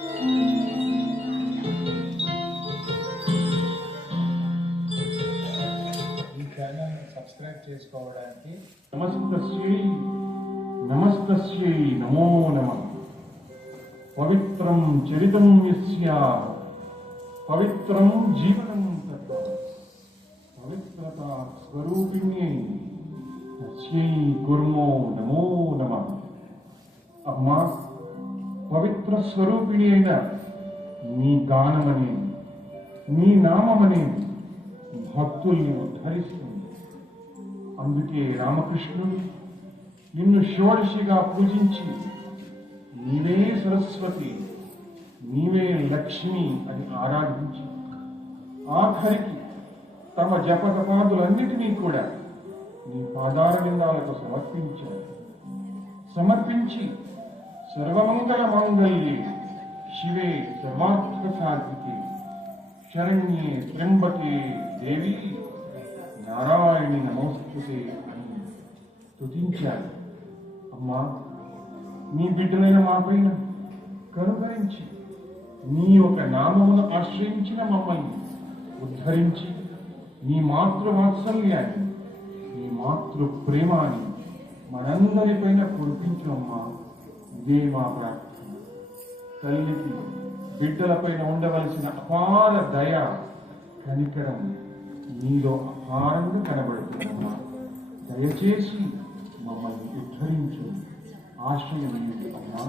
ఈ channel subscribe చేసుకోవడానికి నమస్తస్యై నమో నమః. పవిత్రం చరితం యస్యాః పవిత్రం జీవనం తత్వ పవిత్రతా స్వరూపిణ్యై తస్యై కుర్మో నమో నమః. అమ్మా, పవిత్ర స్వరూపిణి అయిన నీ గానమనే నీ నామమనే భక్తుల్ని ఉద్ధరిస్తుంది. అందుకే రామకృష్ణుడు నిన్ను షోడశిగా పూజించి నీవే సరస్వతి, నీవే లక్ష్మి అని ఆరాధించి ఆఖరికి తమ జపతపాదులన్నిటినీ కూడా నీ పాదార విందాలకు సమర్పించి సర్వమంగళ మాంగళ్యే శివే సర్వార్థ సాధికే శరణ్యే త్ర్యంబకే దేవి నారాయణి నమోస్తుతే అని స్తుతించారు. అమ్మా, నీ బిడ్డలైన మాపైన కరుణించి నీ ఒక నామమును ఆశ్రయించిన మమ్మల్ని ఉద్ధరించి నీ మాతృవాత్సల్యాన్ని నీ మాతృ ప్రేమాన్ని మనందరిపైన కురిపించు అమ్మా. ఇదే మా ప్రార్థన. తల్లికి బిడ్డలపైన ఉండవలసిన అపార దయ కనికరం నీలో అపారంగా కనబడుతుందమ్మా. దయచేసి మమ్మల్ని ఉద్ధరించు. ఆశ్రయం అమ్మా.